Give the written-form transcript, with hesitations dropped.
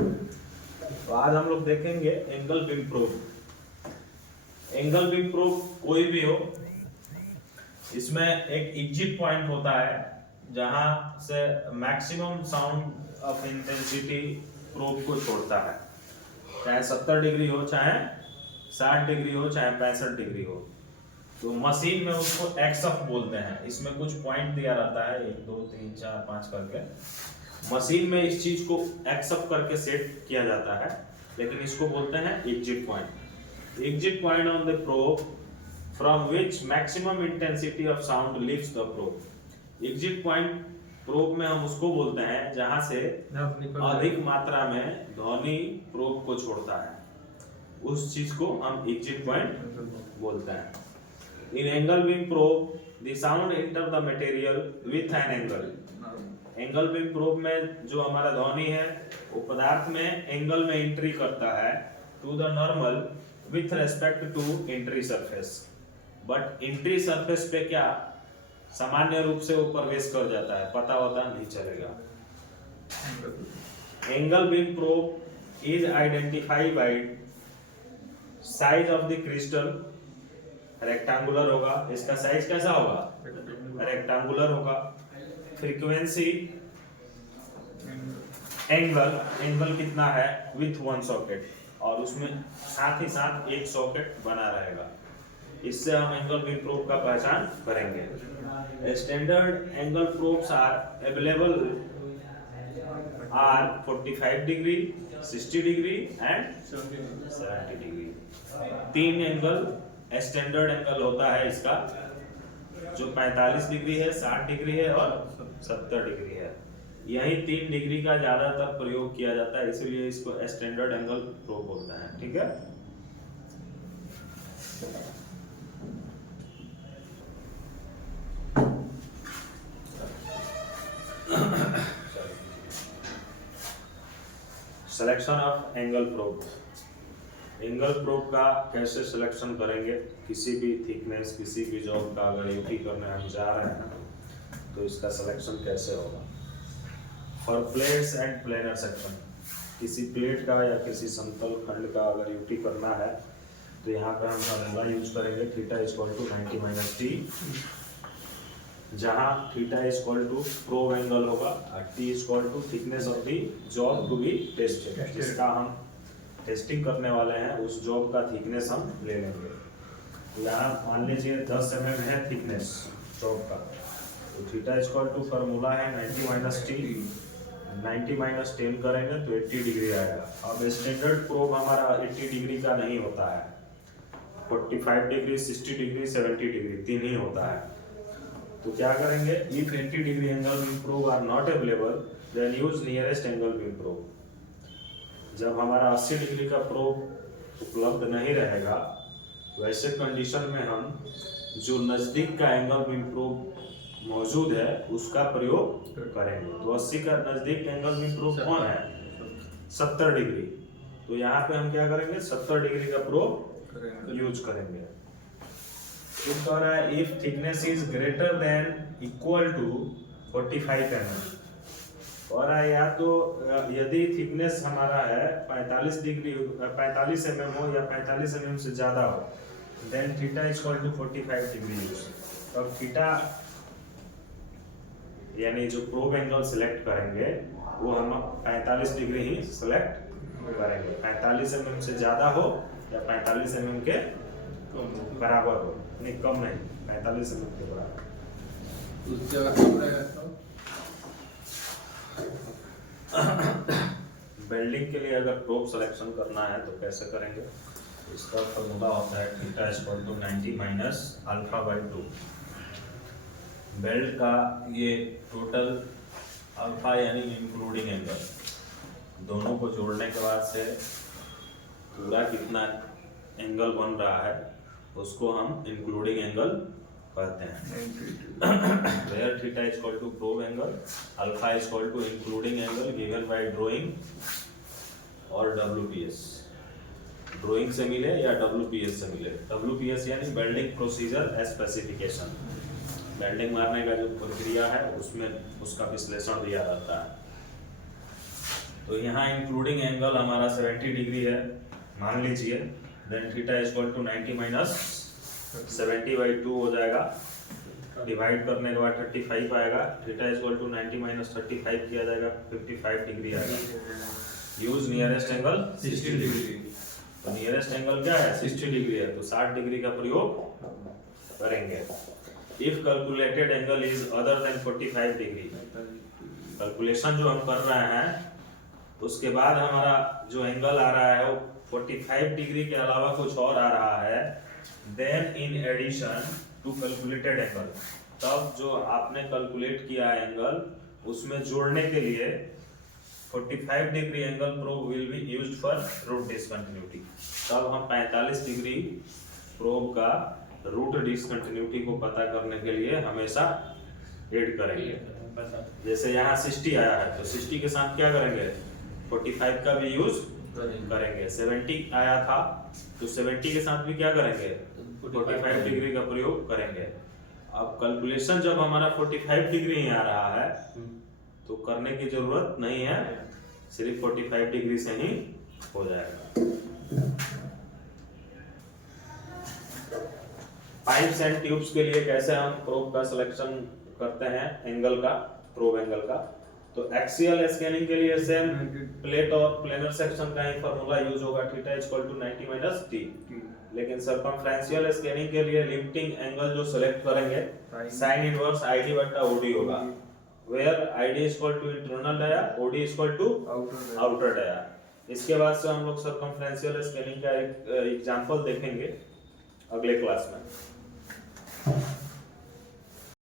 तो आज हम लोग देखेंगे angle beam proof. Angle beam proof कोई भी हो, इसमें एक एग्जिट पॉइंट होता है जहां से maximum sound of intensity proof को छोड़ता है, चाहे 70 डिग्री हो, चाहे 60 डिग्री हो, चाहे 65 डिग्री हो। तो मशीन में उसको एक्स ऑफ बोलते हैं। इसमें कुछ पॉइंट दिया रहता है 1 2 3 4 5 करके। मशीन में इस चीज को एक्स ऑफ करके सेट किया जाता है, लेकिन इसको बोलते हैं exit point. Exit point on the probe from which maximum intensity of sound leaves the probe. Exit point probe में हम उसको बोलते हैं जहां से अधिक मात्रा में ध्वनि प्रोब को छोड़ता है, उस चीज को हम एग्जिट पॉइंट बोलते हैं। In angle beam probe, the sound enter the material with an angle. Angle beam probe में जो हमारा ध्वनि है वो पदार्थ में एंगल में एंट्री करता है to the normal with respect to entry surface. But entry surface पे क्या सामान्य रूप से वो प्रवेश कर जाता है, पता होता नहीं चलेगा। Angle beam probe is identified by size of the crystal. Rectangular होगा, इसका साइज कैसा होगा? रेक्टेंगुलर होगा। फ्रीक्वेंसी, एंगल कितना है विथ 1 सॉकेट, और उसमें साथ ही साथ एक सॉकेट बना रहेगा। इससे हम एंगल बीम प्रोब का पहचान करेंगे। Standard angle probes are available are 45 degree, 60 degree and 70 degree. 3 angle standard angle होता है इसका, जो 45 डिग्री है, 60 डिग्री है और 70 डिग्री है। यही 3 डिग्री का ज्यादातर प्रयोग किया जाता है, इसलिए इसको स्टैंडर्ड एंगल प्रोब बोलते हैं। ठीक है। Selection of angle probe. Angle probe का कैसे सिलेक्शन करेंगे? किसी भी थिकनेस, किसी भी जॉब का अगर यूटी करने हम जा रहे हैं तो इसका सिलेक्शन कैसे होगा? For plates and planar section, किसी प्लेट का या किसी समतल खंड का अगर यूटी करना है तो यहाँ पे हम फार्मूला यूज करेंगे theta equal to 90 minus T, जहाँ theta equal to probe angle होगा और T equal to thickness of the job to be tested. जिसका हम टेस्टिंग करने वाले हैं उस जॉब का थिकनेस हम ले लेंगे। तो यहाँ मान लीजिए 10 mm है थिकनेस जॉब का, तो थीटा इक्वल टू फार्मूला है 90 माइनस टी। 90 माइनस 10 करेंगे तो 80 डिग्री आएगा। अब स्टैंडर्ड प्रोब हमारा 80 डिग्री का नहीं होता है, 45 डिग्री, 60 डिग्री, 70 डिग्री 3 ही होता है। तो क्या करेंगे? If 80 degree angle beam probe are not available then use nearest angle beam probe. जब हमारा 80 डिग्री का प्रोब उपलब्ध नहीं रहेगा, वैसे कंडीशन में हम जो नज़दीक का एंगल बीम प्रोब मौजूद है उसका प्रयोग करेंगे। तो 80 का नज़दीक एंगल बीम प्रोब कौन है? 70 डिग्री। तो यहाँ पे हम क्या करेंगे? 70 डिग्री का प्रोब यूज करेंगे। इस कह रहा है if thickness is greater than equal to 45 mm, और या तो यदि थिकनेस हमारा है 45 डिग्री, 45 mm हो या 45 mm से ज़्यादा हो, then theta equal to 45 degree use. तो थीटा यानी जो प्रोब एंगल सिलेक्ट करेंगे वो हम 45 डिग्री ही सिलेक्ट करेंगे। 45 mm से ज़्यादा हो या 45 mm के बराबर हो, नहीं कम नहीं, 45 mm के बराबर। उस जगह कम रहेगा तो वेल्डिंग के लिए अगर प्रोब सिलेक्शन करना है तो कैसे करेंगे? इसका फॉर्मूला होता है theta equal to 90 minus alpha by 2। Weld का ये टोटल अल्फा यानी इंक्लूडिंग एंगल, दोनों को जोड़ने के बाद से पूरा कितना एंगल बन रहा है उसको हम इंक्लूडिंग एंगल कहते हैं। Where theta is equal to probe angle, alpha is equal to including angle given by drawing और WPS। ड्राइंग से मिले या WPS से मिले। WPS यानी वेल्डिंग प्रोसीजर स्पेसिफिकेशन, वेल्डिंग मारने का जो प्रक्रिया है उसमें उसका विश्लेषण दिया जाता है। तो यहाँ इंक्लूडिंग एंगल हमारा 70 डिग्री है मान लीजिए, then theta is equal to 90 minus 70/2 हो जाएगा, डिवाइड करने के बाद 35 आएगा, theta is equal to 90 minus 35 किया जाएगा, 55 डिग्री आएगा। यूज नियरेस्ट एंगल 60 डिग्री, तो नियरेस्ट एंगल क्या है 60 डिग्री है, तो 60 डिग्री का प्रयोग करेंगे। If calculated angle is other than 45 degree, calculation जो हम कर रहे हैं उसके बाद हमारा जो एंगल आ रहा है वो 45 डिग्री के अलावा कुछ और आ रहा है, then in addition to calculated angle, तब जो आपने कैलकुलेट किया एंगल उसमें जोड़ने के लिए 45 degree angle probe will be used for root discontinuity. तब हम 45 डिग्री प्रोब का रूट डिसकंटिन्यूटी को पता करने के लिए हमेशा ऐड करेंगे। जैसे यहाँ 60 आया है तो 60 के साथ क्या करेंगे 45 का भी यूज करेंगे। 70 आया था तो 70 के साथ भी क्या करेंगे 45 डिग्री का प्रयोग करेंगे। अब कैलकुलेशन जब हमारा 45 डिग्री आ रहा है तो करने की जरूरत नहीं है, सिर्फ 45 डिग्री से ही हो जाएगा। पाइप्स एंड ट्यूब्स के लिए कैसे हम प्रोब का सिलेक्शन करते हैं एंगल का, प्रोब एंगल का, तो एक्सियल स्कैनिंग के लिए सेम प्लेट और प्लेनर सेक्शन का ही फार्मूला यूज होगा, theta is equal to 90 minus t। लेकिन सर्कमफ्रेंशियल स्कैनिंग के लिए लिफ्टिंग एंगल जो सेलेक्ट करेंगे sin इनवर्स id बटा od होगा, where id is equal to internal dia, od is equal to outer dia। इसके बाद से हम लोग सर्कमफ्रेंशियल स्कैनिंग का एक एग्जांपल देखेंगे अगले क्लास में।